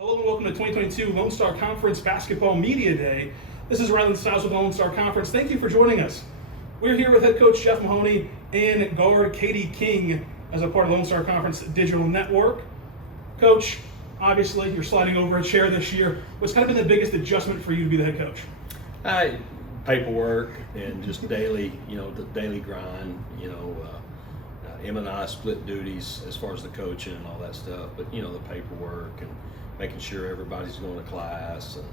Hello and welcome to 2022 Lone Star Conference Basketball Media Day. This is Ryland Styles with the Lone Star Conference. Thank you for joining us. We're here with head coach Jeff Mahoney and guard Katie King as a part of Lone Star Conference Digital Network. Coach, obviously you're sliding over a chair this year. What's kind of been the biggest adjustment for you to be the head coach? Paperwork and just daily, the daily grind. Em and I split duties as far as the coaching and all that stuff, but the paperwork and making sure everybody's going to class and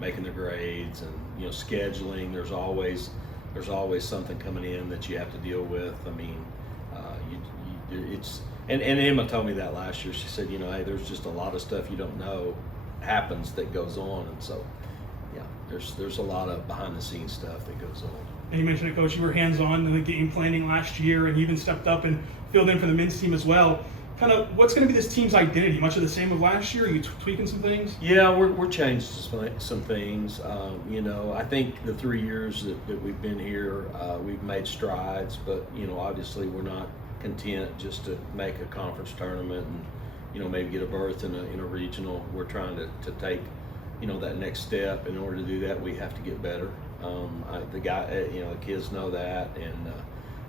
making their grades and scheduling. There's always something coming in that you have to deal with. I mean, and Emma told me that last year. She said, hey, there's just a lot of stuff you don't know happens that goes on, and so there's a lot of behind the scenes stuff that goes on. And you mentioned it, Coach, you were hands-on in the game planning last year, and you even stepped up and filled in for the men's team as well. Kind of, what's going to be this team's identity? Much of the same of last year? Are you tweaking some things? Yeah, we're changing some things. I think the 3 years that we've been here, we've made strides, but obviously we're not content just to make a conference tournament and maybe get a berth in a regional. We're trying to take that next step. In order to do that, we have to get better. The kids know that, and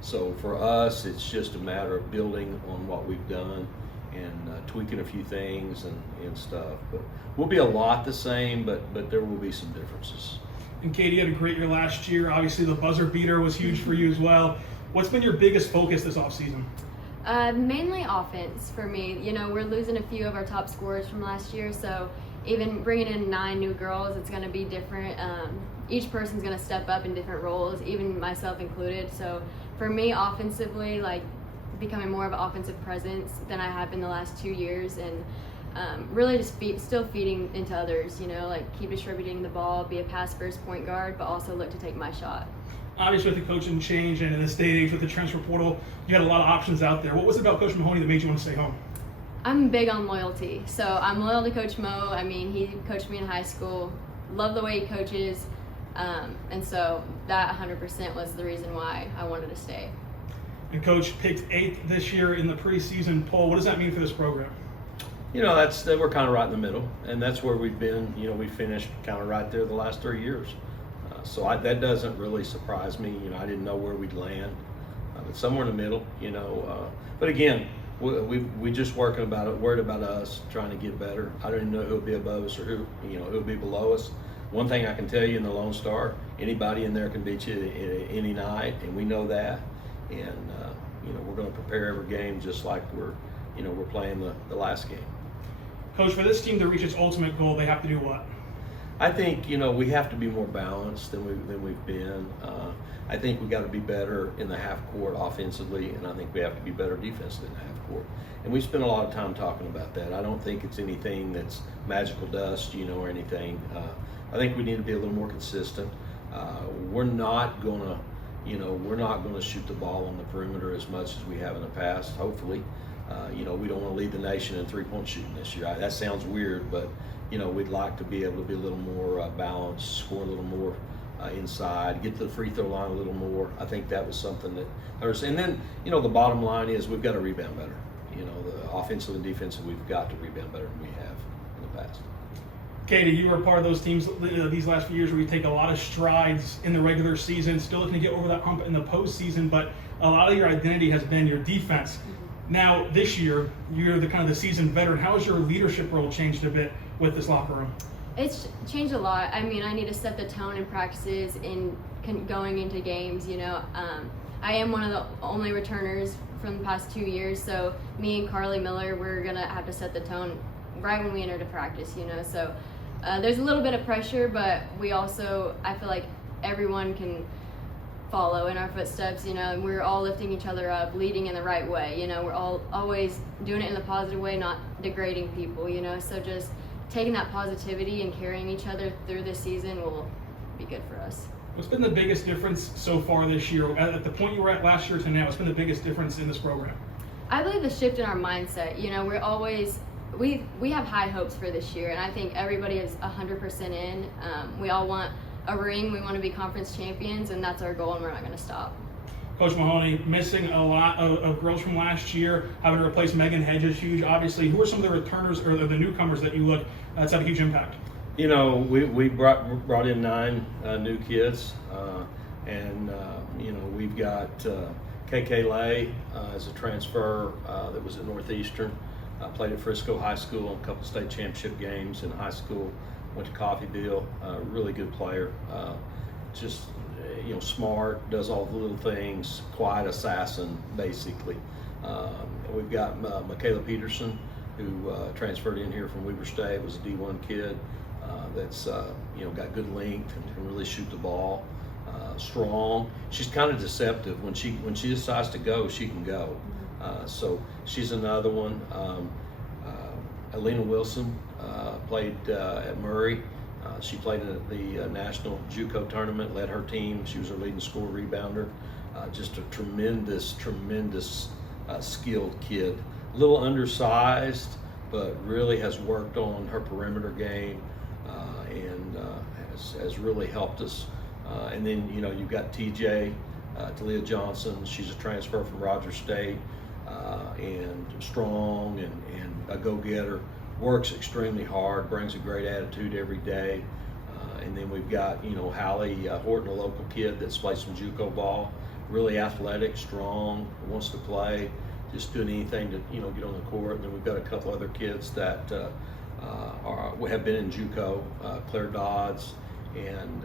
so for us, it's just a matter of building on what we've done and tweaking a few things and stuff. But we'll be a lot the same, but there will be some differences. And Katie had a great year last year. Obviously, the buzzer beater was huge for you as well. What's been your biggest focus this offseason? Mainly offense for me. We're losing a few of our top scorers from last year, so even bringing in 9 new girls, it's going to be different. Each person's going to step up in different roles, even myself included. So for me, offensively, becoming more of an offensive presence than I have in the last 2 years, and really just still feeding into others, keep distributing the ball, be a pass-first point guard, but also look to take my shot. Obviously, with the coaching change and in this day and age with the transfer portal, you had a lot of options out there. What was it about Coach Mahoney that made you want to stay home? I'm big on loyalty, so I'm loyal to Coach Mo. I mean, he coached me in high school. Love the way he coaches, and so that 100% was the reason why I wanted to stay. And Coach picked 8th this year in the preseason poll. What does that mean for this program? We're kind of right in the middle, and that's where we've been. We finished kind of right there the last 3 years, so that doesn't really surprise me. I didn't know where we'd land, but somewhere in the middle. But again, we just worried about us trying to get better. I don't even know who'll be above us or who'll be below us. One thing I can tell you in the Lone Star, anybody in there can beat you any night, and we know that. And we're going to prepare every game just like we're playing the last game. Coach, for this team to reach its ultimate goal, they have to do what? I think we have to be more balanced than we've been. I think we got to be better in the half court offensively, and I think we have to be better defensively in the half court. And we spent a lot of time talking about that. I don't think it's anything that's magical dust, or anything. I think we need to be a little more consistent. We're not gonna shoot the ball on the perimeter as much as we have in the past. Hopefully, we don't want to lead the nation in three-point shooting this year. That sounds weird, but we'd like to be able to be a little more balanced, score a little more inside, get to the free throw line a little more. I think that was something that hurts. And then, the bottom line is we've got to rebound better. The offensive and defensive, we've got to rebound better than we have in the past. Katie, you were a part of those teams these last few years where you take a lot of strides in the regular season, still looking to get over that hump in the postseason, but a lot of your identity has been your defense. Now, this year, you're the kind of the seasoned veteran. How has your leadership role changed a bit with this locker room? It's changed a lot. I mean, I need to set the tone in practices and going into games. I am one of the only returners from the past 2 years, so me and Carly Miller, we're gonna have to set the tone right when we enter to practice. So there's a little bit of pressure, but we also, I feel like everyone can follow in our footsteps. And we're all lifting each other up, leading in the right way. We're all always doing it in a positive way, not degrading people. So just taking that positivity and carrying each other through this season will be good for us. What's been the biggest difference so far this year? At the point you were at last year to now, what's been the biggest difference in this program? I believe the shift in our mindset. We're always, we have high hopes for this year, and I think everybody is 100% in. We all want a ring. We want to be conference champions, and that's our goal, and we're not going to stop. Coach Mahoney, missing a lot of girls from last year, having to replace Megan Hedges, huge, obviously. Who are some of the returners or the newcomers that you look that's had a huge impact? You know, we brought in 9 new kids, and you know, we've got KK Lay as a transfer that was at Northeastern, played at Frisco High School, a couple state championship games in high school, went to Coffeyville, really good player, just you know, smart, does all the little things, quiet assassin basically. We've got Michaela Peterson, who transferred in here from Weber State, was a D1 kid. That's you know, got good length and can really shoot the ball. Strong. She's kind of deceptive. When she decides to go, she can go. So she's another one. Alina Wilson played at Murray. She played in the national JUCO tournament, led her team. She was her leading scorer, rebounder. Just a tremendous skilled kid. A little undersized, but really has worked on her perimeter game and has really helped us. And then, you know, you've got TJ, Talia Johnson. She's a transfer from Rogers State, and strong and a go-getter. Works extremely hard, brings a great attitude every day. And then we've got, you know, Hallie Horton, a local kid that's played some JUCO ball. Really athletic, strong, wants to play, just doing anything to, you know, get on the court. And then we've got a couple other kids that have been in JUCO, Claire Dodds and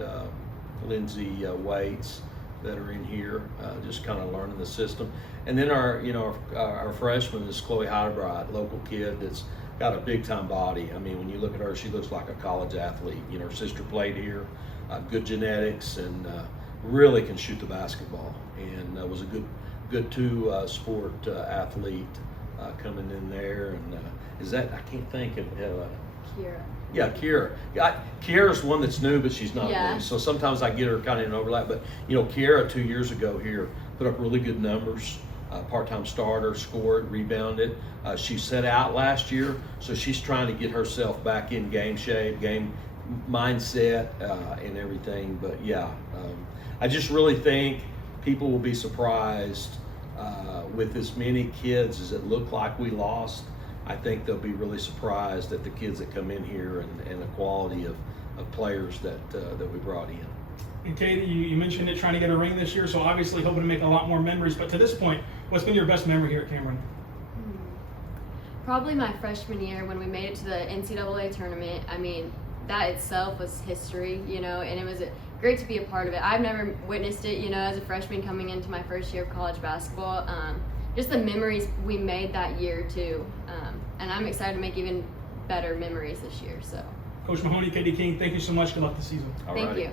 Lindsay Waits, that are in here, just kind of learning the system. And then our freshman is Chloe Heidebright, local kid that's got a big time body. I mean, when you look at her, she looks like a college athlete. You know, her sister played here, good genetics, and really can shoot the basketball. And was a good sport athlete coming in there. And is that, I can't think of Kira. Yeah, Kira. Kira's one that's new, but she's not Yeah. new. So sometimes I get her kind of in overlap. But, you know, Kira 2 years ago here put up really good numbers. Part-time starter, scored, rebounded. She set out last year, so she's trying to get herself back in game shape, game mindset, and everything. But, yeah, I just really think people will be surprised with as many kids as it looked like we lost. I think they'll be really surprised at the kids that come in here and the quality of players that we brought in. And Katie, you mentioned it, trying to get a ring this year, so obviously hoping to make a lot more memories. But to this point, what's been your best memory here at Cameron? Probably my freshman year when we made it to the NCAA tournament. I mean, that itself was history, you know, and it was great to be a part of it. I've never witnessed it, you know, as a freshman coming into my first year of college basketball. Just the memories we made that year too, and I'm excited to make even better memories this year. So, Coach Mahoney, Katie King, thank you so much. Good luck this season. thank you.